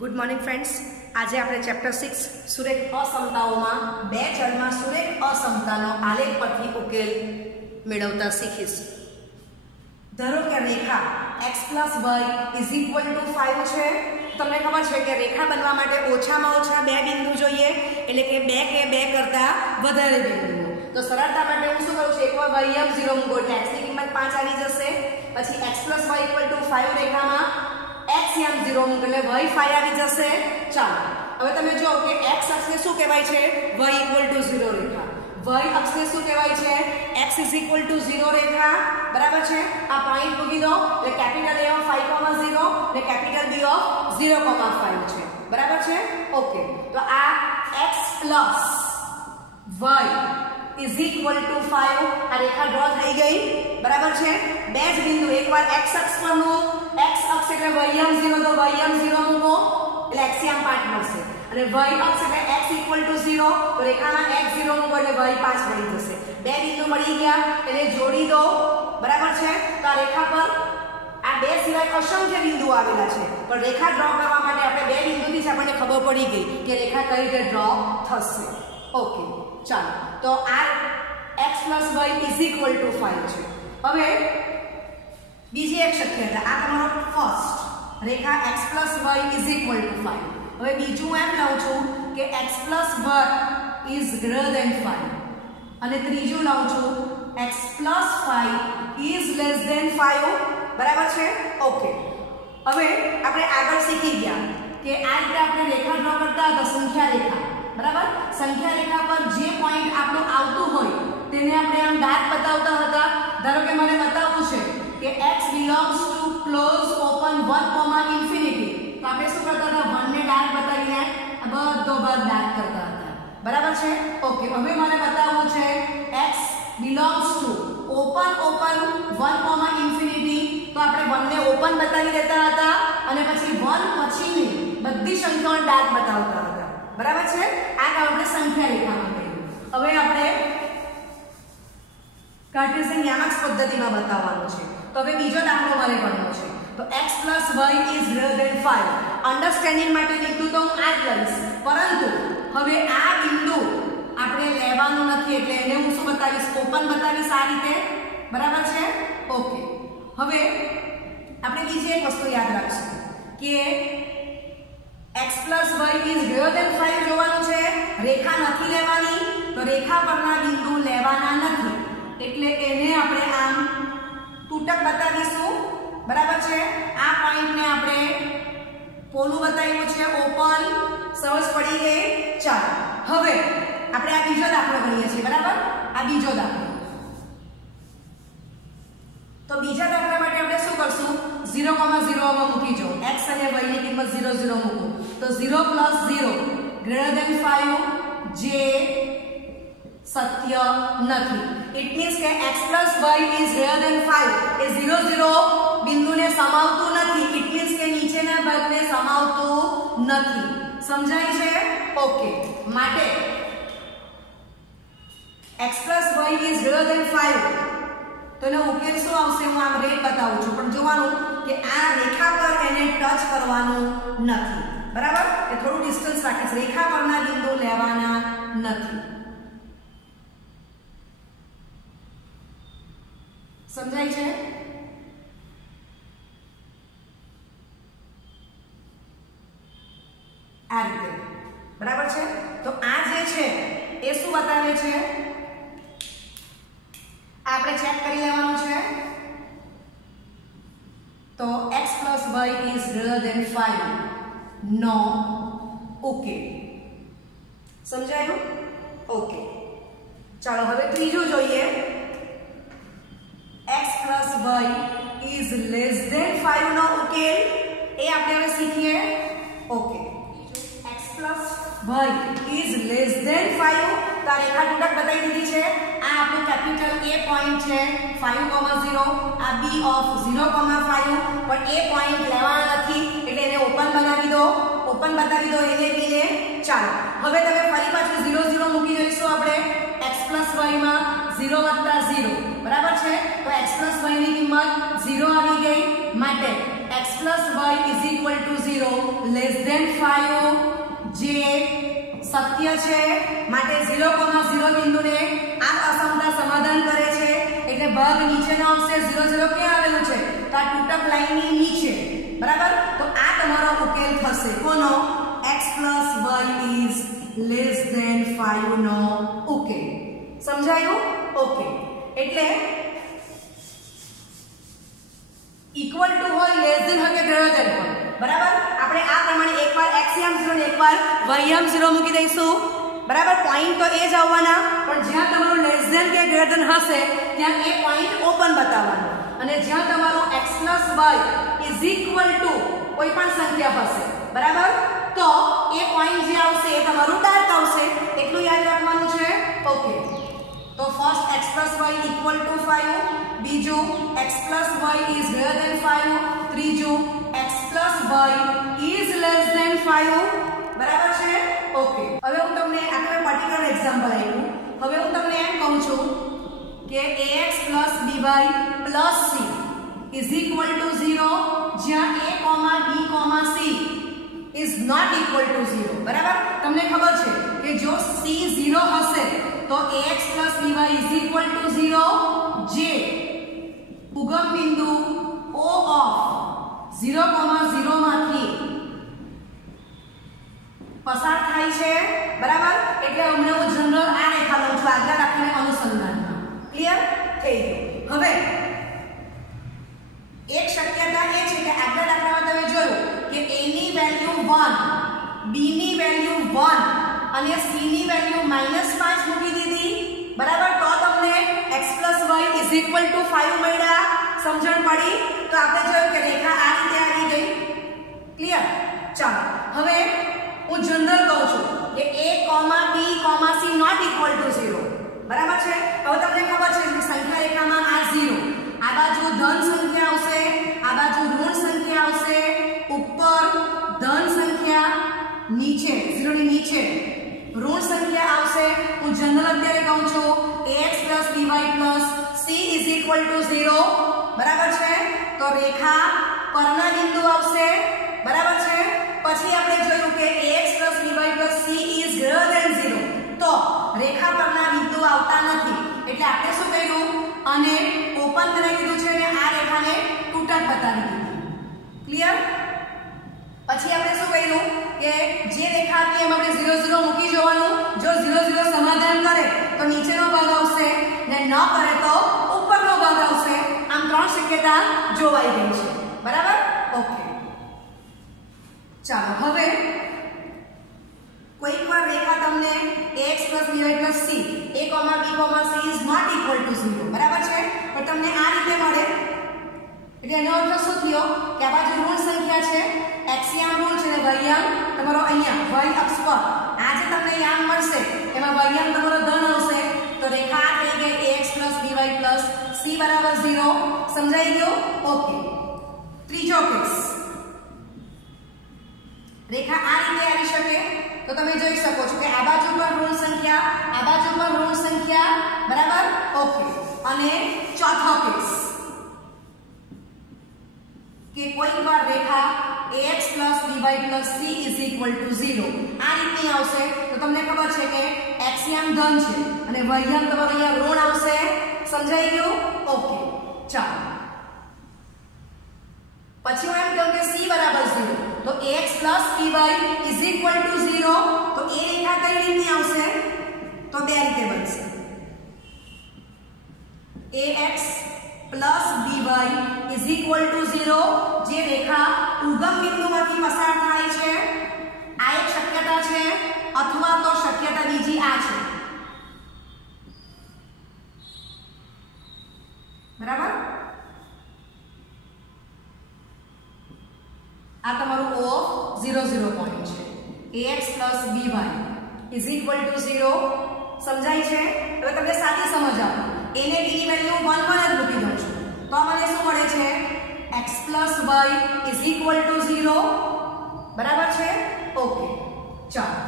Good morning friends. आज आप chapter 6 सुरेख असमताओं में बे चल में सुरेख असमतानो आलेख परथी उकेल मेळवता शीखीशुं। धरो के रेखा x + y = 5 छे। तमने खबर छे के रेखा बनवा माटे ओछामां ओछा बे बिंदु जोईए, एटले के बे करता वधारे बिंदुओ। तो सरलता माटे हूँ शुं करूं छुं, एक વાર y 0 मूको એટલે x ની કિંમત 5 આવી જશે। પછી x + y = 5 રેખામાં x યામ 0 મૂકો એટલે y 5 આવી જશે। ચાલો હવે તમે જો કે x અક્ષને શું કહેવાય છે, y = 0 રેખા। y અક્ષને શું કહેવાય છે, x = 0 રેખા, બરાબર છે। આ પોઈન્ટ મૂકી દો એટલે કેપિટલ A ઓફ 5,0 અને કેપિટલ B ઓફ 0,5 છે, બરાબર છે। ઓકે, તો આ x + y = 5 આ રેખા ડ્રો થઈ ગઈ, બરાબર છે। બે જ બિંદુ, એકવાર x અક્ષ પરનું x અક્ષ એટલે y 0 તો y 0 મૂકો એટલે x 5 મળશે, અને y અક્ષ એટલે x = 0 તો રેખાના x 0 મૂકો એટલે y 5 મળી જશે। બે બિંદુ મળી ગયા એટલે જોડી દો, બરાબર છે। તો આ રેખા પર આ બે સિવાય અસંખ્ય બિંદુઓ આવેલા છે, પણ રેખા ડ્રો કરવા માટે આપણે બે બિંદુથી જ આપણને ખબર પડી ગઈ કે રેખા કઈ રીતે ડ્રો થશે। ઓકે, ચાલો તો આ x + y = 5 છે। હવે બીજી એક શક્યતા, આ તમારો ફર્સ્ટ રેખા x + y = 5। હવે બીજું એમ લઉં છું કે x + y > 5 અને ત્રીજું લઉં છું x + 5 < 5, બરાબર છે। ઓકે, હવે આપણે આગળ શીખી ગયા કે આ રીતે આપણે રેખા ડ્રો કરતા હતા, સંખ્યા રેખા, બરાબર। સંખ્યા રેખા પર જે પોઈન્ટ આપણું આવતું હોય તેને આપણે આમ ડાર્ક બતાવતા હતા। ધારો કે મને બતાવવું છે કે x belongs to close open 1, તો આપણે શું કરતા હતા, 1 ને ડાર્ક બતાવીને બધો ભાગ ડાર્ક કરતા હતા, બરાબર છે। ઓકે, હવે મને બતાવવું છે x belongs to open 1, તો આપણે 1 ને ઓપન બતાવી દેતા હતા અને પછી 1 પછીની બધી સંખ્યાઓ ડાર્ક બતાવતા હતા, બરાબર છે। આ કામ આપણે સંખ્યા રેખામાં કર્યું। હવે આપણે કાર્ટેશિયન યામક પદ્ધતિમાં બતાવવાનું છે। તો હવે બીજો દાખલો મારે ગણવો છે, તો x + y > 5 અન્ડરસ્ટેન્ડિંગ માટે લીધું તો હું આ જ લઈશ, પરંતુ હવે આ બિંદુ આપણે લેવાનું નથી એટલે એને હું શું બતાવીશ, ઓપન બતાવીશ આ રીતે, બરાબર છે। ઓકે, હવે આપણે બીજી એક વસ્તુ યાદ રાખશું કે x + y > 5 જોવાનું છે, રેખા નથી લેવાની, તો રેખા પરના બિંદુ લેવાના નથી એટલે એને આપણે આમ તૂટક બતાવીશું, બરાબર છે। આ પોઈન્ટને આપણે પોલું બતાવ્યું છે, ઓપન, સમજ પડી ગઈ। ચાલો હવે આપણે આ બીજો દાખલો ગણીએ છીએ, બરાબર। આ બીજો દાખલો, તો બીજા દાખલા માટે આપણે શું કરશું, 0,0 માં મૂકી જો, x અને y ની કિંમત 0 0 મૂકો તો 0 + 0 > 5 જે સત્ય નથી। ઇટ મીન્સ કે x + y > 5 એ 0 0 બિંદુને સમાવતું નથી, ઇટ મીન્સ કે નીચેના ભાગને સમાવતું નથી, સમજાય છે। ઓકે, માટે x + y > 5 તો એનો ઉકેલ શું આવશે, હું આમ રેટ બતાવું છું, પણ જોવાનું કે આ રેખા પર એને ટચ કરવાનું નથી, બરાબર। એ થોડું ડિસ્ટન્સ રાખીશ, રેખા પરના બિંદુ લેવાના નથી, સમજાય છે। આ રીતે, બરાબર છે। તો આ જે છે એ શું બતાવે છે, આપણે ચેક કરી લેવાનું છે। તો x + y > 5 નો ઉકેલ સમજાયું। ઓકે, ચાલો હવે ત્રીજું જોઈએ, x + y < 5 નો ઉકેલ એ આપણે હવે શીખીએ। ઓકે, x + y < 5 તો આ રેખા તૂટક બતાવી દીધી છે। આ આપણું કેપિટલ A પોઈન્ટ છે 5,0, આ B ઓફ 0,5, પણ એ પોઈન્ટ લેવાના નથી એટલે એને ઓપન બનાવી દો, ઓપન બતાવી દો એને B ને। ચાલો હવે તમે ફરી પાછું 0 0 મૂકી દઈશું આપણે x + y માં 0 + 0, બરાબર છે। તો x + y ની કિંમત 0 આવી ગઈ, માટે x plus y is equal to 0 less than 5 જે સત્ય છે માટે 0,0 બિંદુને આ અસમતા સમાધાન કરે છે એટલે ભાગ નીચેનો આવશે 0 0 ક્યાં આવેલું છે તો આ તૂટક લાઈનની નીચે બરાબર તો આ તમારો ઉકેલ થશે કોનો x plus y is less than 5 નો ઉકેલ સમજાયું ઓકે એટલે इक्वल टू हो लेस देन हो के ग्रेटर देन हो बराबर આપણે આ પ્રમાણે એકવાર xm 0 ને એકવાર ym 0 મૂકી દઈશું બરાબર પોઈન્ટ તો એ જ આવવાના પણ જ્યાં તમારું લેસ દેન કે ગ્રેટર દેન હશે ત્યાં એ પોઈન્ટ ઓપન બતાવવાનો અને જ્યાં તમારું x y is equal to કોઈ પણ સંખ્યા હશે બરાબર તો એ પોઈન્ટ જે આવશે એ તમારું ડાર્ક આવશે એટલું યાદ રાખવાનું છે ઓકે તો first x y equal to 5 બીજું x plus y is greater than 5 ત્રીજું x plus y is less than 5 બરાબર છે ઓકે હવે હું તમને આખરે પર્ટિક્યુલર એક્ઝામ્પલ આપ્યું હવે હું તમને એમ કહું છું કે ax plus by plus c is equal to 0 જ્યાં a, b, c is not equal to 0 બરાબર તમને ખબર છે કે જો c 0 હશે તો ax plus by is equal to 0 જે ઉગમ બિંદુ O of 0,0 માંથી પસાર થાય છે બરાબર એટલે હમણાં હું જનરલ આ રેખા લઉં છું આગળ રાખીને અનુસંધાનમાં ક્લિયર થઈ ગયું હવે એક શક્યતા એ છે કે આગળ દાખલામાં તમે જોયું કે a ની વેલ્યુ 1 b ની વેલ્યુ 1 અને c ની વેલ્યુ -5 મૂકી દીધી બરાબર તો તમને x y is equal to 5 મળ્યા સમજણ પડી તો આપણે જોયું કે રેખા આ રીતે આવી ગઈ ક્લિયર ચાલો હવે હું જનરલ કહું છું કે a, b, c not equal to 0 બરાબર છે હવે તમને ખબર છે કે સંખ્યા રેખામાં આ 0 આ બાજુ ધન સંખ્યા આવશે આ બાજુ ઋણ સંખ્યા આવશે ઉપર ધન સંખ્યા નીચે 0 ની નીચે ઋણ સંખ્યા આવશે હું જનરલ અત્યારે કહું છું ax by c is equal to 0 બરાબર છે તો રેખા પરના બિંદુ આવશે બરાબર છે પછી આપણે જોયું કે ax by c is greater than 0 તો રેખા પરના બિંદુ આવતા નથી એટલે આપણે શું કર્યું અને ઓપન કરી દીધું છે અને આ રેખાને તૂટક બતાવી દીધી ક્લિયર પછી આપણે શું કર્યું કે જે રેખા હતી એમાં આપણે 0 0 મૂકી જવાનું જો 0 0 સમાધાન કરે તો નીચેનો ભાગ આવશે ને ન કરે તો ઉપરનો ભાગ આવશે આમ ત્રણ શક્યતા જોવાઈ ગઈ છે બરાબર ઓકે ચાલો હવે કોઈકવાર રેખા તમને ax by c a, b, c is not equal to 0 બરાબર છે પણ તમને આ રીતે મળે એટલે એનો અર્થ શું થયો કે આ બાજુ ઋણ સંખ્યા છે x યામ ઋણ છે અને y યામ તમારો અહીંયા y અક્ષ પર આ જે તમને યામ મળશે એમાં y યામ તમારો ધન આવશે તો રેખા આ થઈ ગઈ ax by c બરાબર 0 સમજાઈ ગયો ઓકે ત્રીજો કેસ રેખા આ રીતે આવી શકે તો તમે જોઈ શકો છો કે આ બાજુ પર ઋણ સંખ્યા આ બાજુ પર ઋણ સંખ્યા બરાબર ઓકે અને ચોથો કેસ કે કોઈકવાર રેખા ax by c is equal to 0 આ રીતની આવશે તો તમને ખબર છે કે x યામ ધન છે અને y યામ તમારો અહીંયા ઋણ આવશે સમજાઈ ગયું ઓકે ચાલો પછી હું એમ કહું કે c બરાબર 0 તો ax by is equal to 0 તો એ રેખા કઈ રીતની આવશે તો બે રીતે બનશે ax by is equal to 0 જે રેખા ઉગમ બિંદુમાંથી પસાર થાય છે આ એક શક્યતા છે અથવા તો શક્યતા બીજી આ છે બરાબર આ તમારું O 0 0 પોઈન્ટ છે ax by is equal to 0 સમજાય છે હવે તમને સાદી સમજ આપો a ને b ની વેલ્યુ 1 1 જ મૂકી દઉં છું તો મને શું મળે છે x y is equal to 0 બરાબર છે ઓકે ચાલો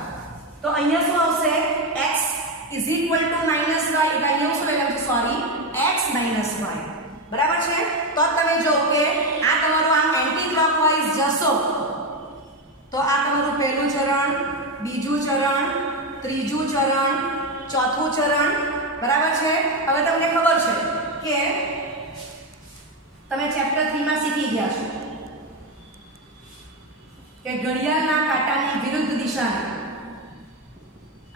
તો અહીંયા શું આવશે x is equal to -y એટલે અહીંયા શું લખું સોરી x - y બરાબર છે? તો તમે જો કે આ તમારું આમ એન્ટી ક્લોકવાઇઝ જશો તો આ તમારું પહેલું ચરણ, બીજું ચરણ, ત્રીજું ચરણ, ચોથું ચરણ, બરાબર છે? હવે તમને ખબર છે કે તમે ચેપ્ટર 3 માં શીખી ગયા છો કે ઘડિયાળના કાંટાની વિરુદ્ધ દિશાને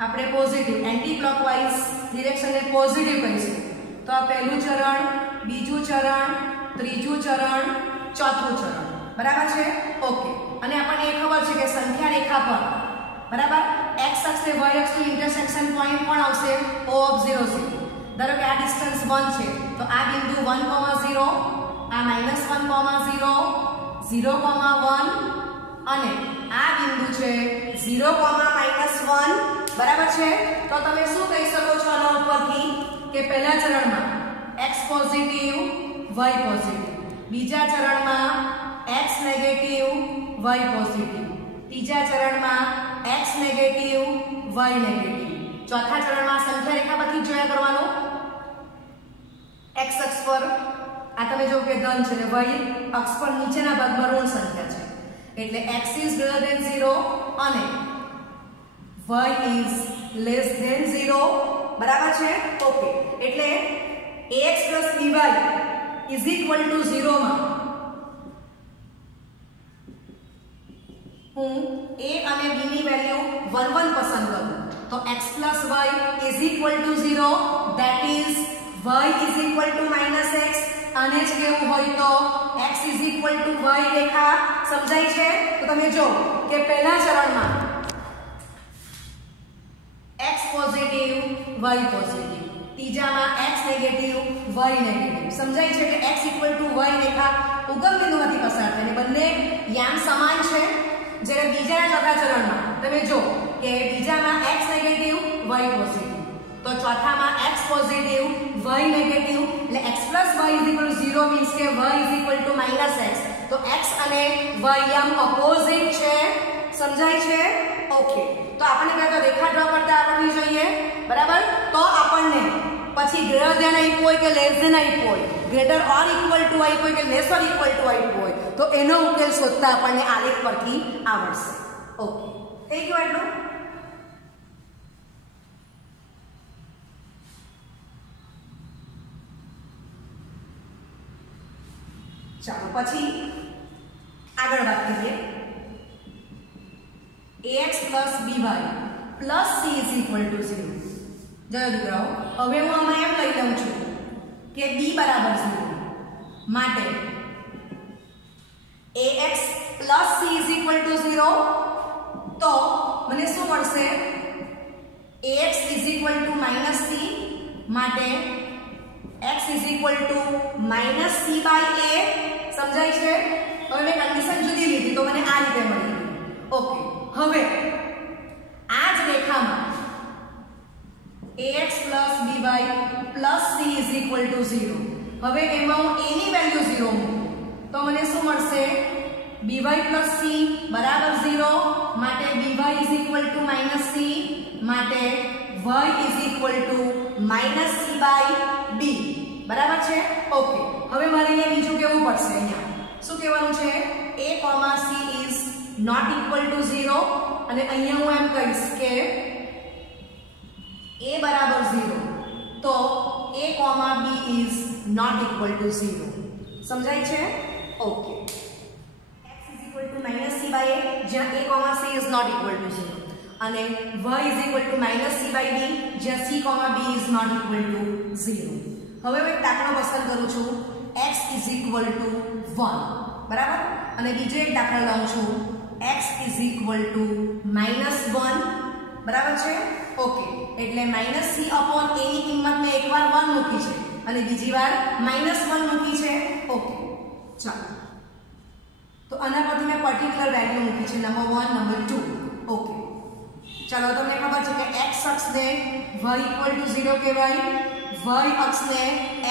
આપણે પોઝિટિવ એન્ટી ક્લોકવાઇઝ ડિરેક્શનને પોઝિટિવ કહીશું. તો આ પહેલું ચરણ, બીજું ચરણ, ત્રીજું ચરણ, ચોથું ચરણ, બરાબર છે? ઓકે. અને આપણને એ ખબર છે કે સંખ્યા રેખા પર, બરાબર, x અક્ષ અને y અક્ષનું ઇન્ટરસેક્શન પોઈન્ટ પણ આવશે O of 0 0. ધારો કે આ ડિસ્ટન્સ 1 છે તો આ બિંદુ 1, 0, આ -1, 0, 0, 1 અને આ બિંદુ છે 0, -1, બરાબર છે? તો તમે શું કહી શકો છો આના ઉપરથી કે પહેલા ચરણમાં x પોઝિટિવ, y પોઝિટિવ, બીજા ચરણમાં x નેગેટિવ, y પોઝિટિવ, ત્રીજા ચરણમાં x નેગેટિવ, y નેગેટિવ, ચોથા ચરણમાં સંખ્યા રેખા પરથી જોયા કરવાનું x અક્ષ પર આ તમે જો કે ધન છે ને y અક્ષ પર નીચેના ભાગમાં ઋણ સંખ્યા છે એટલે x is greater than 0 અને y is less than 0, બરાબર છે? ઓકે. એટલે ax + by is equal to 0 માં હું a અને b ની વેલ્યુ 1 1 પસંદ કરું તો x + y is equal to 0, that is y is equal to -x. આને જ કેવું હોય તો x is equal to y રેખા. સમજાય છે? તો તમે જો કે પહેલા ચરણમાં x પોઝિટિવ, y પોઝિટિવ, ત્રીજામાં x નેગેટિવ, y નેગેટિવ. સમજાય છે કે x equal to y રેખા ઉગમ બિંદુમાંથી પસાર થાય અને બંને યામ સમાન છે. જ્યારે બીજાના ચોથા ચરણમાં તમે જો કે બીજામાં x નેગેટિવ, y પોઝિટિવ, તો ચોથામાં x પોઝિટિવ, y નેગેટિવ, એટલે x + y = 0 મીન્સ કે y = -x. તો x અને y યામ ઓપોઝિટ છે. સમજાય છે? ઓકે. તો આપણને પહેલા તો રેખા ડ્રો કરતા આવડવી જોઈએ, બરાબર? તો આપણને પછી ગ્રેટર ધેન આપ્યું હોય કે લેસ ધેન આપ્યું હોય, ગ્રેટર ઓર ઇક્વલ ટુ આપ્યું હોય કે લેસ ઓર ઇક્વલ ટુ આપ્યું હોય તો એનો ઉકેલ શોધતા આપણને આલેખ પરથી આવડશે. ઓકે. થઈ ગયું આટલું? ચાલો પછી આગળ વાત કરીએ. ax + by + c is equal to 0. જયો દીકરાઓ, હવે હું આમાં એમ લઈ લઉં છું કે b = 0 માટે ax + c is equal to 0 તો મને શું મળશે? ax is equal to -c માટે x is equal to -c/a. સમજાય છે? હવે મેં કન્ડિશન જુદી લીધી તો મને આ રીતે મળી. ઓકે. હવે આ જ રેખામાં ax + by + c is equal to 0. હવે એમાં હું a ની વેલ્યુ 0 મૂકું તો મને શું મળશે? by + c = 0 માટે by is equal to -c માટે y is equal to -c/b. બરાબર છે? ઓકે. હવે મારે અહીંયા બીજું કેવું પડશે. અહીંયા શું કહેવાનું છે? a, c is not equal to 0 અને અહીંયા હું એમ કહીશ કે a = 0 તો a, b is not equal to 0. સમજાય છે? Okay. x is equal to -c/a જ્યાં a, c is not equal to 0 અને y is equal to -c/d જ્યાં c, b is not equal to 0. હવે હું એક દાખલો પસંદ કરું છું x is equal to 1, બરાબર? અને બીજો એક દાખલો લઉં છું x is equal to -1, બરાબર છે? ઓકે. એટલે -c/a ની કિંમત મેં એકવાર 1 મૂકી છે અને બીજી વાર -1 મૂકી છે. ઓકે. ચાલો. તો આના પરથી મેં પર્ટિક્યુલર વેલ્યુ મૂકી છે નંબર 1, નંબર 2. ઓકે. ચાલો, તમને ખબર છે કે x અક્ષને y = 0 કહેવાય, y અક્ષને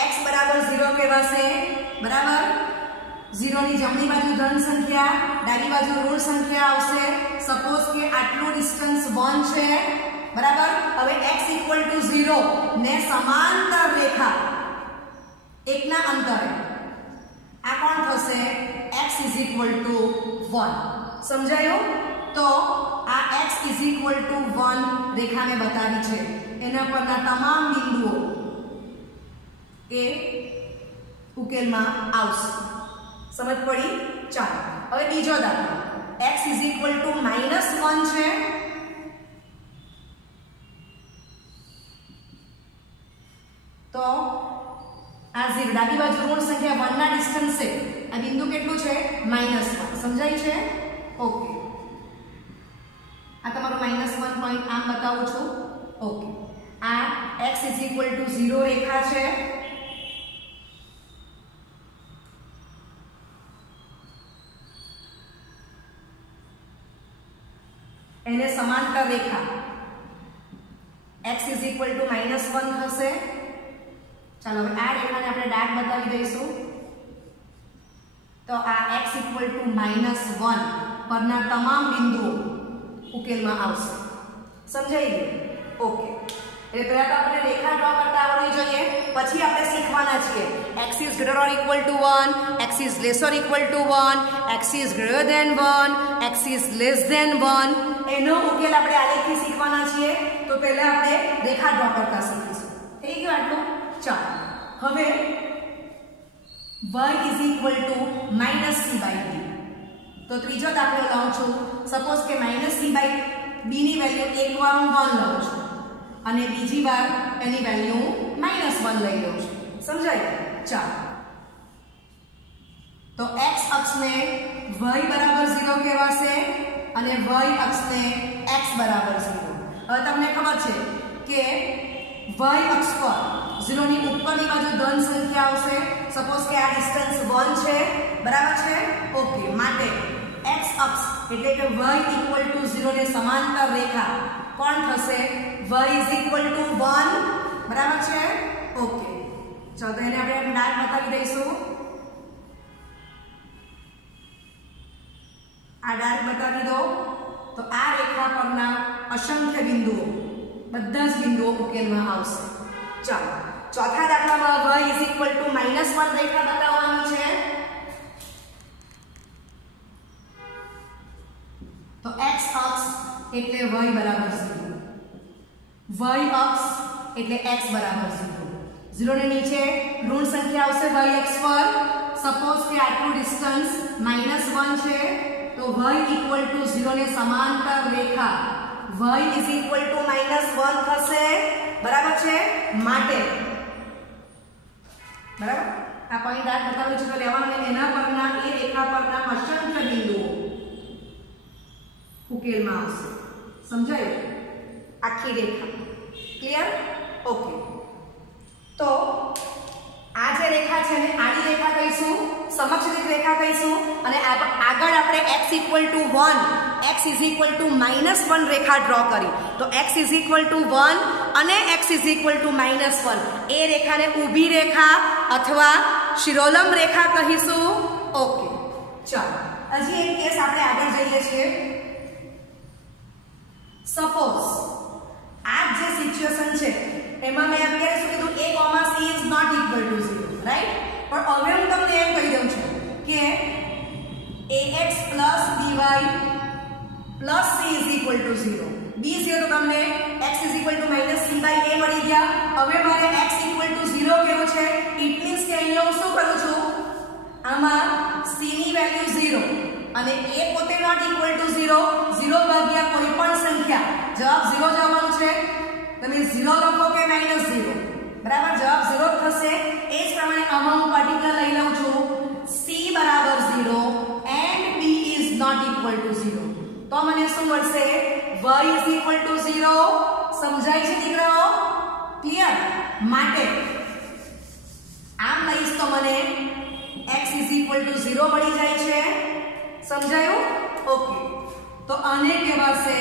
x = 0 કહેવાશે, બરાબર? 0 ની જમણી બાજુ ધન સંખ્યા, ડાબી બાજુ ઋણ સંખ્યા આવશે. સપોઝ કે આટલું ડિસ્ટન્સ 1 છે, બરાબર? હવે x = 0 ને સમાંતર રેખા એકના અંતરે આ કોણ થશે x = 1 સમજાયું તો આ x = 1 રેખા મેં બતાવી છે એના પરના તમામ બિંદુઓ એ ઉકેલમાં આવશે સમજ પડી ચાલો હવે બીજો દાખલો x = -1 છે તો આ ડાબી બાજુ ઋણ સંખ્યા 1 ના ડિસ્ટન્સ છે આ બિંદુ કેટલું છે -1 સમજાય છે ઓકે આ તમારો -1 પોઈન્ટ આમ બતાવું છું ઓકે આ x = 0 રેખા છે એને સમાંતર રેખા x = -1 થશે ચાલો હવે આ રેખાને આપણે ડાર્ક બતાવી દઈશું તો આ x = -1 પરના તમામ બિંદુઓ ઉકેલમાં આવશે સમજાઈ ગયું ઓકે એટલે પહેલા તો આપણે રેખા ડ્રો કરતા આવડવી જોઈએ પછી આપણે શીખવાના છીએ x > 1 x > 1 x > 1 એનો ઉકેલ આપણે આલેખથી શીખવાના છીએ તો પહેલા આપણે રેખા ડ્રો કરતા શીખીશું થઈ ગયું આટલું ચાલો હવે y = -c/d તો ત્રીજો દાખલો લઉં છું સપોઝ કે -c/b ની વેલ્યુ એકવાર હું 1 લઉં છું અને બીજી વાર એની વેલ્યુ -1 લઈ લઉં છું સમજાય ચાલો તો x અક્ષને y = 0 કહેવાશે અને y અક્ષને x = 0 હવે તમને ખબર છે કે y અક્ષ પર 0 ની ઉપરની બાજુ ધન સંખ્યા આવશે સપોઝ કે આ ડિસ્ટન્સ 1 છે બરાબર છે ઓકે માટે x અક્ષ એટલે કે y = 0 ને સમાંતર રેખા કોણ થશે y = 1 બરાબર છે ઓકે ચાલો તો એને આપણે ડાર્ક બતાવી દઈશું આ ડાર્ક બતાવી દો તો આ રેખા પરના અસંખ્ય બિંદુઓ બધા જ બિંદુઓ ઉકેલમાં આવશે ચાલો ચોથા દાખલામાં y = -1 રેખા બતાવવાની છે તો x અક્ષ એટલે y = 0 y અક્ષ એટલે x = 0 0 ની નીચે ઋણ સંખ્યા આવશે y અક્ષ પર સપોઝ કે આટલું ડિસ્ટન્સ -1 છે તો y = 0 ને સમાંતર રેખા y = -1 થશે બરાબર છે માટે બરાબર આ પોઈન્ટ આ બતાવ્યું છે તો લેવાનું અને એના પરના એ રેખા પરના અસંખ્ય બિંદુઓ ઉકેલમાં આવશે સમજાયું આખી રેખા ક્લિયર ઓકે તો આ જે રેખા છે ને આડી રેખા કહીશું સમક્ષ રેખા કહીશું અને આગળ આપણે x = 1 x = -1 રેખા ડ્રો કરી તો x = 1 અને x = -1 એ રેખાને ઊભી રેખા અથવા શિરોલંબ રેખા કહીશું ઓકે ચાલો હજી એક કેસ આપણે આગળ જઈએ છીએ સપોઝ આ જે સિચ્યુએશન છે એમાં મેં અત્યારે શું કીધું a, c is not equal to 0 right પણ હવે હું તમને એમ કહી દઉં છું કે ax + by + c is equal to 0 b 0 તો તમને x is equal to -c/a મળી ગયા હવે મારે x equal to 0 કેવું છે ઇટ મીન્સ કે અહીંયા હું શું કરું છું આમાં c ની વેલ્યુ 0 અને a પોતે નોટ ઇક્વલ ટુ 0 0 ભાગ્યા કોઈ પણ સંખ્યા જવાબ 0 જ આવવાનો છે તમે 0 લખો કે -0 બરાબર જવાબ 0 થશે એ જ પ્રમાણે આમાં હું પર્ટિક્યુલર લઈ લઉં છું c = 0 and b is not equal to 0 તો મને શું મળશે y is equal to 0 સમજાય છે દીકરાઓ ક્લિયર માટે આમ લઈશ તો મને x is equal to 0 મળી જાય છે સમજાયું ઓકે તો આને કહેવાશે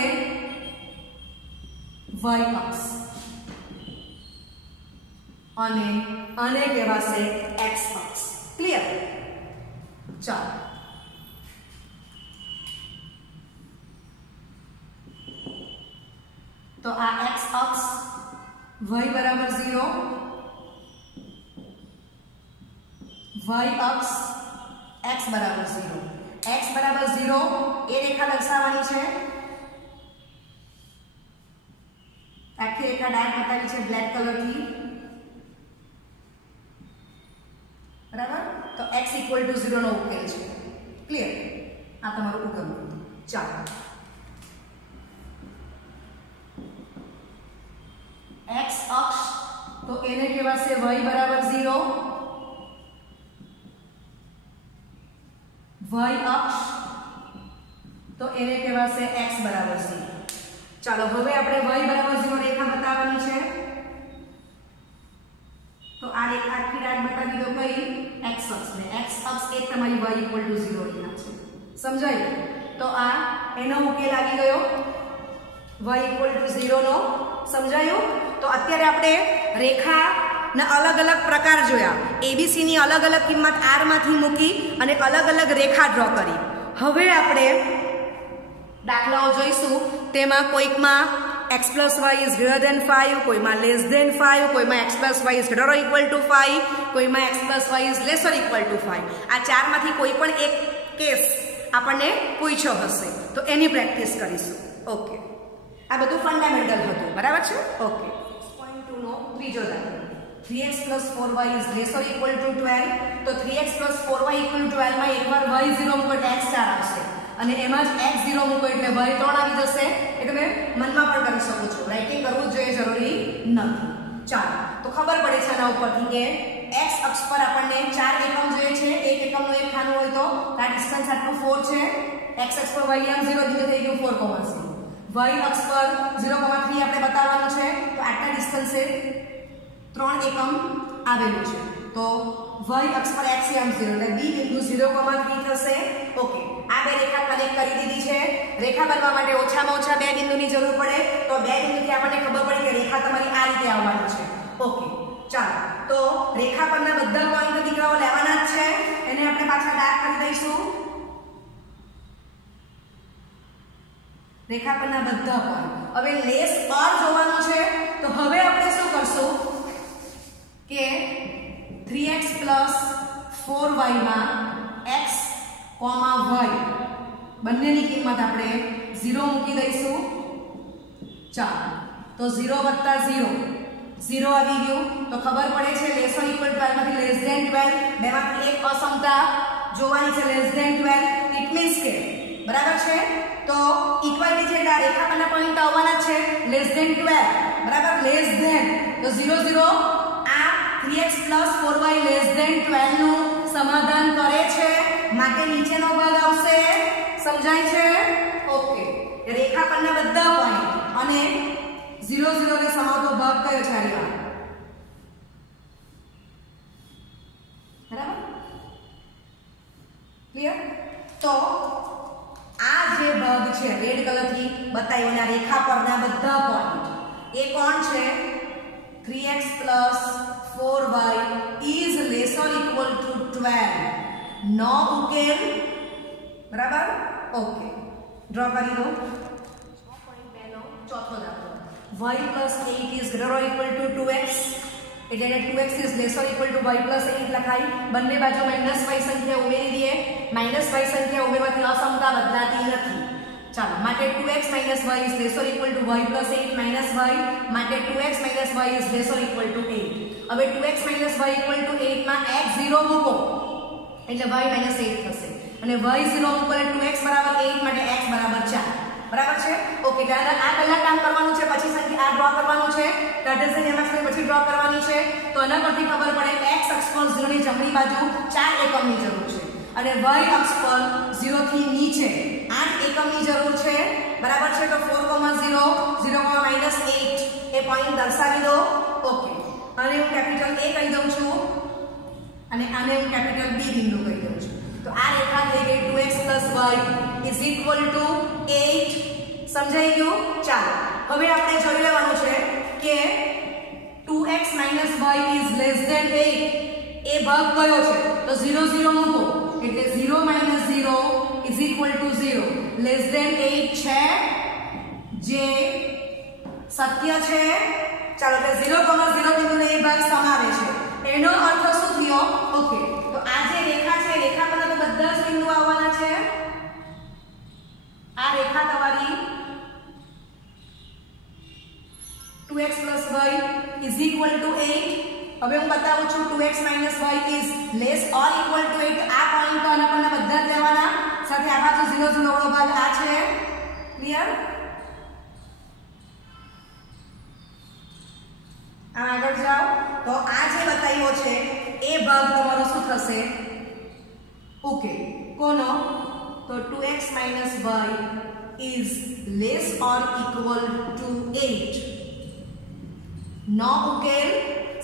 y અક્ષ અને આને કહેવાશે x અક્ષ ક્લિયર ચાલો તો આ x અક્ષ y = 0 y અક્ષ x બરાબર 0, x બરાબર 0 એ રેખા દર્શાવવાની છે. આખી રેખા ડાર્ક બતાવી છે બ્લેક કલરથી, બરાબર. તો x = 0 નો ઉકેલ છે. ક્લિયર? આ તમારું ઉકેલ. ચાલો, x અક્ષ તો એને કહેવાશે y બરાબર 0, y અક્ષ તો એને કહેવાશે x બરાબર 0. ચાલો, હવે આપણે y બરાબર 0 રેખા બતાવવાની છે. તો આ રેખા આખી ડાર્ક બતાવી દો. કઈ? x અક્ષ ને x અક્ષ એ તમારી y = 0 રેખા છે. સમજાયું? તો આ એનો ઉકેલ આવી ગયો y = 0 નો. સમજાયું? તો અત્યારે આપણે રેખાના અલગ અલગ પ્રકાર જોયા. એબીસી ની અલગ અલગ કિંમત r માંથી મૂકી અને અલગ અલગ રેખા ડ્રો કરી. હવે આપણે દાખલાઓ જોઈશું. તેમાં કોઈકમાં x + y > 5, કોઈમાં <5, કોઈમાં x + y > > 5, કોઈમાં x + y < <5. આ ચારમાંથી કોઈ પણ એક કેસ આપણને પૂછ્યો હશે તો એની પ્રેક્ટિસ કરીશું. ઓકે, આ બધું ફંડામેન્ટલ હતું. બરાબર છે? ઓકે. 6.2 નો ત્રીજો દાખલો. 3x + 4y > 12. તો 3x + 4y = 12 માં એકવાર y 0 મૂકો એટલે x 4 આવશે અને એમાં જ x 0 મૂકો એટલે y 3 આવી જશે. એ તમે મનમાં પણ કરી શકો છો. રાઇટિંગ કરવું જ જોઈએ, જરૂરી નથી. ચાલો, તો ખબર પડે છે આના ઉપરથી કે x અક્ષ પર આપણને 4 એકમ જોઈએ છે. એક એકમનું એક ખાનું હોય તો આ ડિસ્ટન્સ આટલું 4 છે. x અક્ષ પર y આમ 0 દીધું થઈ ગયું 4,0. y અક્ષ પર 0,3 આપણે બતાવવાનું છે. તો આટલા ડિસ્ટન્સે 3 એકમ આવેલું છે. તો y અક્ષ પર x આમ 0 એટલે b બિંદુ 0,3 થશે. ઓકે, આ બે રેખા કનેક્ટ કરી દીધી છે. રેખા બનવા માટે ઓછામાં ઓછા 2 બિંદુની જરૂર પડે. તો 2 બિંદુથી આપણને ખબર પડી કે રેખા તમારી આ રીતે આવવાની છે. ઓકે, ચાલો, તો રેખા પરના બધા પોઈન્ટ દીકરાઓ લેવાના જ છે. એને આપણે પાછા ડાર્ક કરી દઈશું. રેખા પરના બધા પોઈન્ટ. હવે લેસ ઓર જોવાનું છે. તો હવે આપણે શું કરશું કે 3x + 4y માં x, y બંનેની કિંમત આપણે 0 મૂકી દઈશું. ચાલો, તો 0 + 0 0 આવી ગયું. તો ખબર પડે છે <= 12 માંથી <12 બેમાંથી એક અસમતા જોવાની છે. <12 ઇટ મીન્સ કે બરાબર છે. તો ઇક્વાલિટી છે એટલે આ રેખા પરના પોઈન્ટ આવવાના છે. <12 બરાબર, તો 0 0 આ 3x + 4y <12 નું સમાધાન કરે છે. માટે નીચેનો ભાગ આવશે. સમજાય છે? ઓકે, રેખા પરના બધા પોઈન્ટ અને 0 0 ને સમાવતો ભાગ કયો છે? આ બરાબર? ક્લિયર? તો આ જે ભાગ છે રેડ કલરથી બતાવ્યો અને આ રેખા પરના બધા પોઈન્ટ એ કોણ છે? 3x + 4y > 12 નો ઉકેલ. બરાબર? ઓકે, ડ્રો કરી દો. 6.2 નો ચોથો દાખલો. y + 8 > 2x એટલે 2x > y + 8 લખાય. બંને બાજુ -y સંખ્યા ઉમેરી દઈએ. -y સંખ્યા ઉમેરવાથી અસમતા બદલાતી નથી. ચાલો, માટે 2x - y > y + 8 -y માટે 2x - y > 8. હવે 2x - y = 8 માં x 0 મૂકો એટલે y - 8 થશે અને y 0 મૂકો એટલે 2x = 8 માટે x = 4. બરાબર છે? ઓકે, ત્યારે આ પહેલા કામ કરવાનું છે, પછી સંખ્યા આ ડ્રો કરવાનું છે. કાર્ટેશિયન એમએક્સ પછી ડ્રો કરવાની છે. તો આના પરથી ખબર પડે કે x અક્ષ પર 0 ની જમણી બાજુ 4 એકમની જરૂર છે અને y અક્ષ પર 0 થી નીચે 8 એકમની જરૂર છે. બરાબર છે? તો 4,0 0,-8 એ પોઈન્ટ દર્શાવી દો. ઓકે, અને હું કેપિટલ A કહી દઉં છું અને આને હું કેપિટલ B બિંદુ કહી દઉં છું. તો આ રેખા થઈ ગઈ 2x + y = 8. સમજાઈ ગયું? ચાલો, હવે આપણે જોઈ લેવાનું છે કે 2x - y > 8 એ ભાગ કયો છે? તો 0 0 મૂકો એટલે 0 - 0 = 0. <8 છે જે સત્ય છે. ચાલો, એટલે 0,0 બિંદુને એ ભાગ સમાવે છે. એનો અર્થ શું થયો? ઓકે, તો આ રેખા પર તો બધા જ બિંદુ આવવાના છે. આ રેખા તમારી 2x + y = 8. હવે હું બતાવું છું 2x - y is less or equal to 8. આ પોઈન્ટ તો આપણને બધા જ લેવાના. સાથે આ બાજુ 0 0 વાળો ભાગ આ છે. ક્લિયર? આગળ જાઓ તો આ જે બતાવ્યો છે એ ભાગ તમારો શું થશે? ઓકે, કોનો? તો 2x - y is less or equal to 8. નો ઉકેલ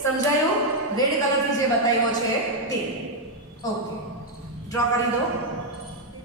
સમજાયું? રેડ કલરથી જે બતાવ્યો છે તે. ઓકે, ડ્રો કરી દો.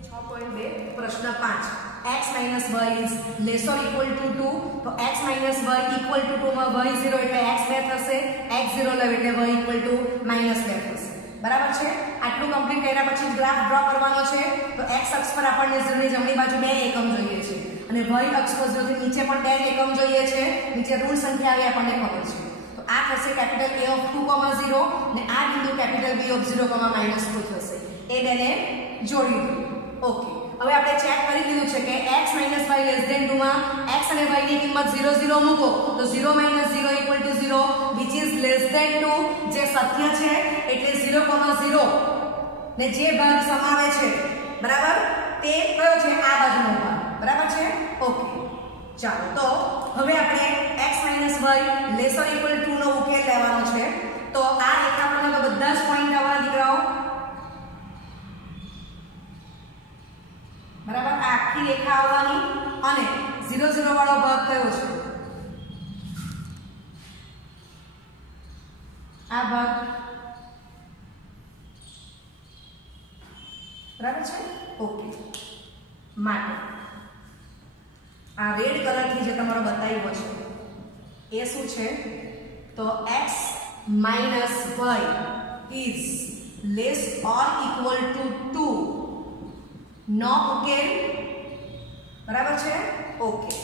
6.2 પ્રશ્ન 5. x - y is less or equal to 2. તો x - y equal to 2 માં y0 એટલે x 2 થશે. x0 લેવ એટલે y equal to -2 થશે. બરાબર છે? આટલું કમ્પ્લીટ કર્યા પછી ગ્રાફ ડ્રો કરવાનો છે. તો x અક્ષ પર આપણને 0 ની જમણી બાજુ 2 એકમ જોઈએ છે અને y અક્ષ પર 0 થી નીચે પણ 2 એકમ જોઈએ છે. નીચે ઋણ સંખ્યા આવે આપણને ખબર છે. તો આ થશે કેપિટલ A of 2, 0 ને આ બિંદુ કેપિટલ B of 0, -2 થશે. એ બેને જોડી દો. ઓકે, હવે આપણે ચેક કરી લીધું છે કે x - y < 2 માં x અને y ની કિંમત 0 0 મૂકો તો 0 - 0 = 0 which is less than 2 જે સત્ય છે એટલે 0, 0 ને જે ભાગ સમાવે છે બરાબર તે કયો છે? આ બાજુનો ભાગ. બરાબર છે? ઓકે, ચાલો તો હવે આપણે x - y less or equal to નો ઉકેલ લેવાનો છે. તો આ રેખા પરના તો બધા જ પોઈન્ટ આવવાના દીકરાઓ. બરાબર, આ આખી રેખા આવવાની અને 0 0 વાળો ભાગ કયો છે? આ ભાગ. બરાબર છે? ઓકે, માટે આ રેડ કલરથી જે તમારો બતાવ્યો છે એ શું છે? તો x - y is less or equal to 2. નો ઉકેલ. બરાબર છે? ઓકે,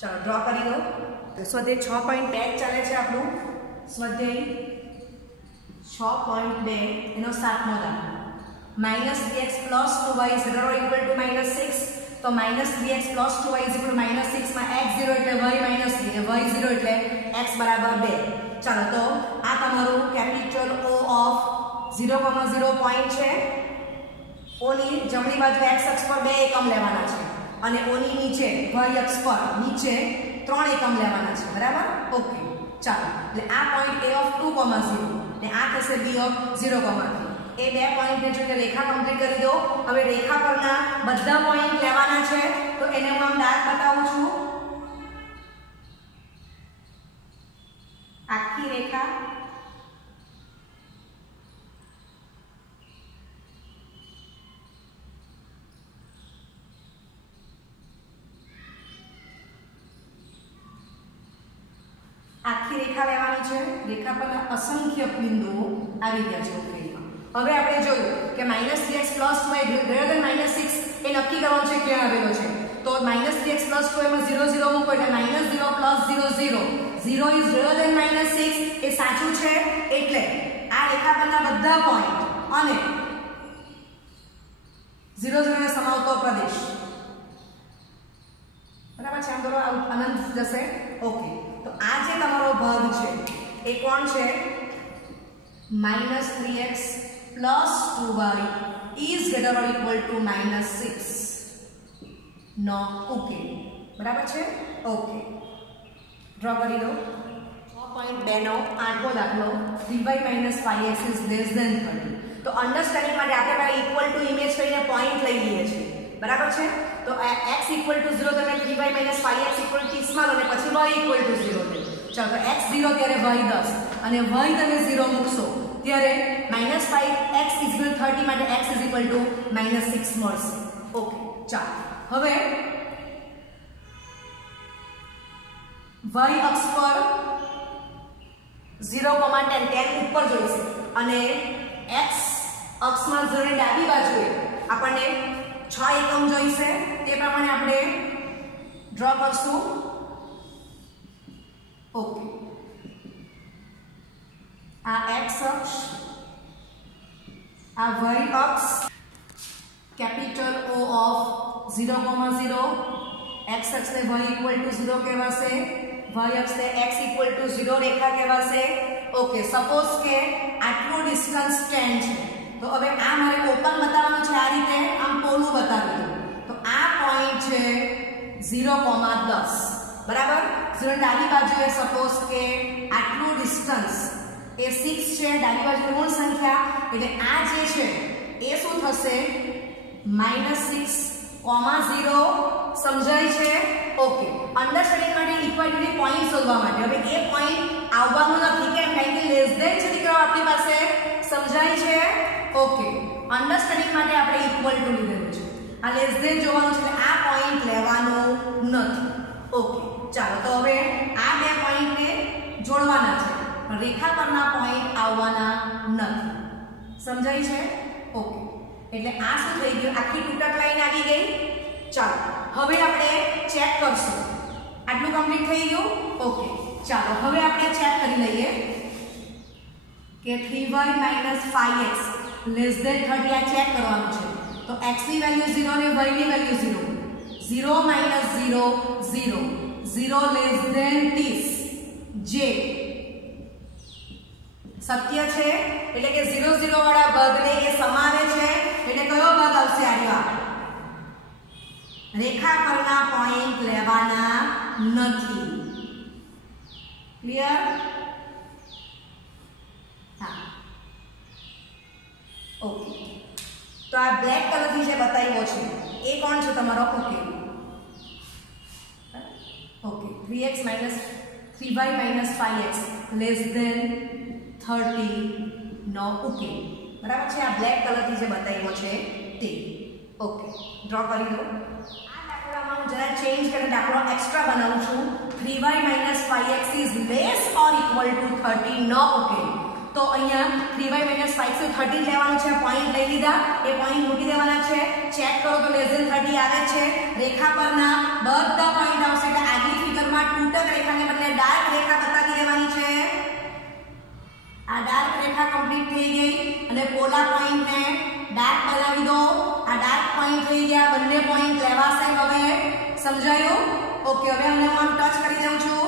ચાલો ડ્રો કરી દો. સ્વાધ્યાય 6.2 ચાલે છે આપણું. સ્વાધ્યાય 6.2 એનો 7મો દાખલો. -3x + 2y = -6. તો -3x + 2y = -6 માં x0 એટલે y - 3 y0 એટલે x = 2. ચાલો તો આ તમારું કેપિટલ O of 0, 0 પોઈન્ટ છે. O ની જમણી બાજુ x અક્ષ પર 2 એકમ લેવાના છે અને O ની નીચે y અક્ષ પર નીચે 3 એકમ લેવાના છે. બરાબર? ઓકે, ચાલો એટલે આ પોઈન્ટ A of 2, 0 ને આ થશે B of 0, 3. એ બે પોઈન્ટને જોઈને રેખા કમ્પ્લીટ કરી દો. હવે રેખા પરના બધા પોઈન્ટ લેવાના છે તો એને હું આમ ડાર્ક બતાવું છું. આખી રેખા લેવાની છે. રેખા પરના અસંખ્ય બિંદુઓ આવી ગયા છે ઉકેલમાં. હવે આપણે જોયું કે -3x + 2y > -6 એ નક્કી કરવાનું છે ક્યાં આવેલો છે. તો -3x + 2y માં 0 0 મૂકો એટલે -0 + 0 0 0 is greater than -6 એ સાચું છે. એટલે આ રેખા પરના બધા પોઈન્ટ અને 0 0 ને સમાવતો પ્રદેશ. બરાબર છે? આમ તો અનંત જશે. ઓકે, તો આ જે તમારો ભાગ છે એ કોણ છે? -3x + 2y is greater or equal to -6 નો ઉકેલ. બરાબર છે? ઓકે, ડ્રો કરી દો. 6.2 નો 8મો દાખલો. 3y - 5x is less than 30. તો અન્ડરસ્ટેન્ડિંગ માટે આપણે પહેલા ઇક્વલ ટુ ઇમેજ કરીને પોઈન્ટ લઈ લઈએ છીએ. બરાબર છે? તો x = 0 તમે 3y - 5x = 30 માં લો અને પછી y = 0 લો. ચાલો તો x 0 ત્યારે y 10 અને y તમે 0 મૂકશો ત્યારે -5x = 30 માટે x = -6 મળશે. ઓકે, ચાલો હવે y અક્ષ પર 0,10 ઉપર જોઈશે અને x અક્ષમાં જોઈને ડાબી બાજુએ આપણને 6 એકમ જોઈશે. તે પ્રમાણે આપણે ડ્રો કરશું. ઓકે, આ x અક્ષ, આ y અક્ષ, કેપિટલ O ઓફ 0,0, x અક્ષને y ઇક્વલ ટુ 0 કહેવાશે, y અક્ષને x ઇક્વલ ટુ 0 રેખા કહેવાશે. ઓકે, સપોઝ કે આટલું ડિસ્ટન્સ 10 છે, તો હવે આ મારે ઓપન બતાવવાનું છે, આ રીતે આમ પોલું બતાવી દઉં. તો આ પોઈન્ટ છે 0,10, બરાબર. 0 ડાબી બાજુએ સપોઝ કે આટલું ડિસ્ટન્સ એ 6 છે, ડાબી બાજુ ઋણ સંખ્યા, એટલે આ જે છે એ શું થશે -6,0. સમજાય છે? ઓકે, અન્ડરસ્ટેન્ડિંગ માટે ઇક્વાલિટી પોઈન્ટ શોધવા માટે હવે એ પોઈન્ટ આવવાનું નથી, કેમ? કારણ કે લેસ ધેન છે દીકરાઓ આપણી પાસે. સમજાય છે? ઓકે, અન્ડરસ્ટેન્ડિંગ માટે આપણે ઇક્વલ ટુ લીધેલું છે, આ લેસ ધેન જોવાનું છે, આ પોઈન્ટ લેવાનો નથી. ઓકે, ચાલો તો હવે આ બે પોઈન્ટને જોડવાના છે, પણ રેખા પરના પોઈન્ટ આવવાના નથી. સમજાય છે? ઓકે, એટલે આ શું થઈ ગયું? આખી તૂટક લાઈન આવી ગઈ. ચાલો હવે આપણે ચેક કરશું. આટલું કમ્પ્લીટ થઈ ગયું. ઓકે, ચાલો હવે આપણે ચેક કરી લઈએ કે 3y - 5x લેસ ધેન 30 આ ચેક કરવાનું છે. તો x ની વેલ્યુ 0 ને y ની વેલ્યુ 0, 0 - 0 0, 0 લેસ ધેન 30, જે સત્ય છે, એટલે કે 0 0 વાળા પદને એ સમાવે છે, એટલે કયો પદ આવશે? આર્યા રેખા પરના પોઈન્ટ લેવાના નથી. ક્લિયર? હા, ઓકે. તો આ બ્લેક કલરથી જે બતાવ્યો છે એ કોણ છે તમારો ઉકેલ? Okay, 3y - 5x less than 30 નો ઉકેલ, બરાબર છે. આ બ્લેક કલરથી જે બતાવ્યો છે તે. ઓકે, ડ્રો કરી દો. આ દાખલામાં હું જરા ચેન્જ કરીને દાખલો એક્સ્ટ્રા બનાવું છું. 3y - 5x is less or equal to 30 નો ઉકેલ. તો અહીંયા 3y - 5 થી 30 લેવાનું છે, પોઈન્ટ લઈ લીધા, એ પોઈન્ટ મૂકી દેવાના છે. ચેક કરો તો લેસ ધેન 30 આવે છે. રેખા પરના બધા પોઈન્ટ આવશે, એટલે આગલી ફિગરમાં તૂટક રેખાને બદલે ડાર્ક રેખા બતાવી દેવાની છે. આ ડાર્ક રેખા કમ્પ્લીટ થઈ ગઈ, અને પોલા પોઈન્ટને ડાર્ક બનાવી દો. આ ડાર્ક પોઈન્ટ થઈ ગયા, બંને પોઈન્ટ લેવાશે. હવે સમજાયું? ઓકે, હવે હું આમ ટચ કરી દઉં છું.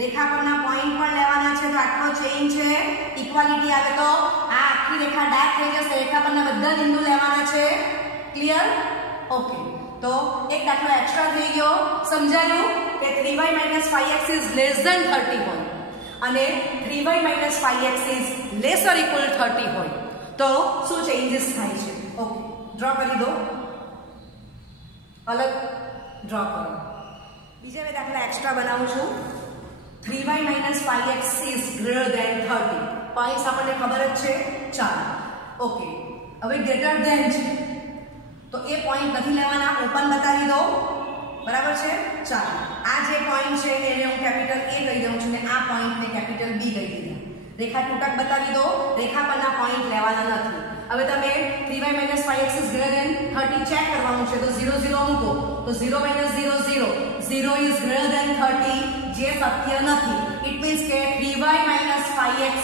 રેખા પરના પોઈન્ટ પણ લેવાના છે, તો આટલો ચેઇન છે. ઇક્વાલિટી આવે તો આ આખી રેખા ડાર્ક થઈ જશે, રેખા પરના બધા બિંદુ લેવાના છે. ક્લિયર? ઓકે, તો એક દાખલો એક્સ્ટ્રા થઈ ગયો. સમજાયું કે 3y - 5x is less than 30 હોય અને 3y - 5x is laser equal 30 હોય તો શું ચેન્જીસ થાય છે? ઓકે, ડ્રો કરી દો. અલગ ડ્રો કરો. બીજા બે દાખલા એક્સ્ટ્રા બનાવું છું. 3y - 5x is greater than 30. Points આપણને ખબર જ છે. ચાલો, ઓકે, હવે ગ્રેટર ધેન છે તો એ પોઈન્ટ નથી લેવાના, ઓપન બતાવી દો. બરાબર છે? ચાલો, આ જે પોઈન્ટ છે એને હું કેપિટલ A કહી દઉં છું, ને આ પોઈન્ટને કેપિટલ B કહી દીધા. રેખા તૂટક બતાવી દો, રેખા પરના પોઈન્ટ લેવાના નથી. હવે તમે 3y - 5x is greater than 30 check કરવાનું છે, તો 0 0 મૂકો, તો 0 - 0 0, 0 ઇઝ ગ્રેટર ધેન 30, જે સત્ય નથી. ઇટ મીન્સ કે 3y - 5x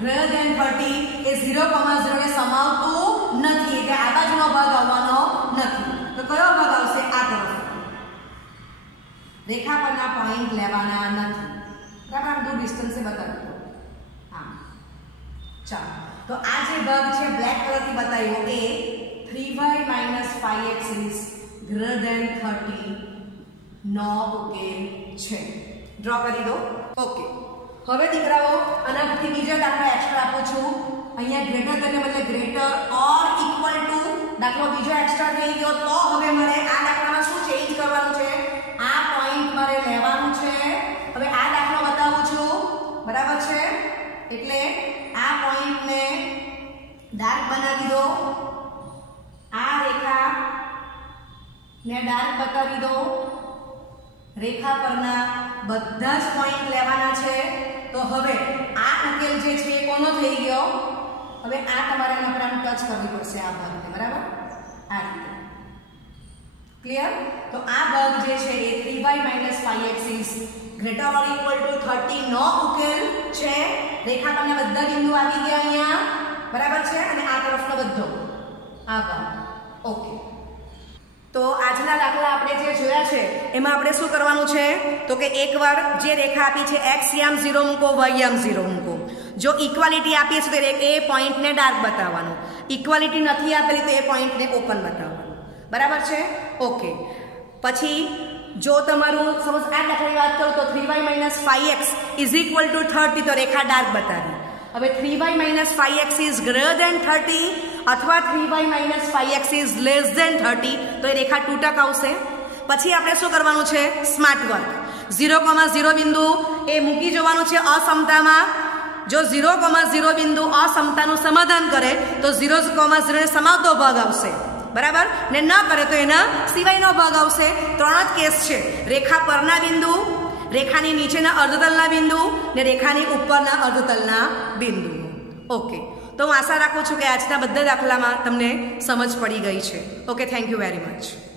ગ્રેટર ધેન 30 એ 0,0 ને સમાવતું નથી, એટલે આ બાજુનો ભાગ આવવાનો નથી. તો કયો ભાગ આવશે? આ તરફ. રેખા પરના પોઈન્ટ લેવાના નથી. બરાબર, દૂર ડિસ્ટન્સે બતાવી દો. હા, ચાલો, તો આ જે ભાગ છે બ્લેક કલરથી બતાવ્યો એ 3y - 5x is greater than 30 નો ઉકેલ છે. ડ્રો કરી દો. ઓકે, હવે દીકરાઓ આના પરથી બીજા દાખલા એક્સ્ટ્રા આપું છું. અહીંયા ગ્રેટર ધેન ને બદલે ગ્રેટર ઓર ઇક્વલ ટુ દાખલો બીજો એક્સ્ટ્રા થઈ ગયો. તો હવે મારે આ દાખલામાં શું ચેન્જ કરવાનું છે? આ પોઈન્ટ મારે લેવાનું છે. હવે આ દાખલો બતાવું છું, બરાબર છે? એટલે આ પોઈન્ટને ડાર્ક બનાવી દો. આ રેખા ને ડાર્ક બતાવી દો. રેખા પરના બધા જ પોઈન્ટ લેવાના છે. તો હવે આ ઉકેલ જે છે એ કોનો થઈ ગયો? હવે આ તમારે એના પર ટચ કરવી પડશે, આ ભાગને. બરાબર, આ રીતે. ક્લિયર? તો આ ભાગ જે છે એ 3y - 5x is greater or equal to 30 નો ઉકેલ છે. રેખા પરના બધા બિંદુ આવી ગયા અહીંયા, બરાબર છે, અને આ તરફનો બધો આ ભાગ ઓકે. તો આજના દાખલા આપણે જે જોયા છે એમાં આપણે શું કરવાનું છે તો કે એકવાર જે રેખા આપી છે x યામ 0 મૂકો, y યામ 0 મૂકો. જો ઇક્વાલિટી આપી છે તો એ પોઈન્ટને ડાર્ક બતાવવાનું, ઇક્વાલિટી નથી આપેલી તો એ પોઈન્ટને ઓપન બતાવવાનું, બરાબર છે ઓકે. પછી જો તમારું સપોઝ આ દાખલાની વાત કરું તો 3y - 5x = 30 તો રેખા ડાર્ક બતાવી. હવે 3y - 5x is greater than 30 અથવા 3y - 5x is less than 30 તો એ રેખા તૂટક આવશે. પછી આપણે શું કરવાનું છે સ્માર્ટ વર્ક. 0,0 બિંદુ એ મૂકી જવાનું છે અસમતામાં. જો 0,0 બિંદુ અસમતાનું સમાધાન કરે તો 0,0 ને સમાવતો ભાગ આવશે, બરાબર, ને ન કરે તો એના સિવાયનો ભાગ આવશે. 3 જ કેસ છે, રેખા પરના બિંદુ, રેખાની નીચેના અર્ધતલના બિંદુ ને રેખાની ઉપરના અર્ધતલના બિંદુ. ઓકે, તો હું આશા રાખું છું કે આજના બધા દાખલામાં તમને સમજ પડી ગઈ છે. Okay, thank you very much.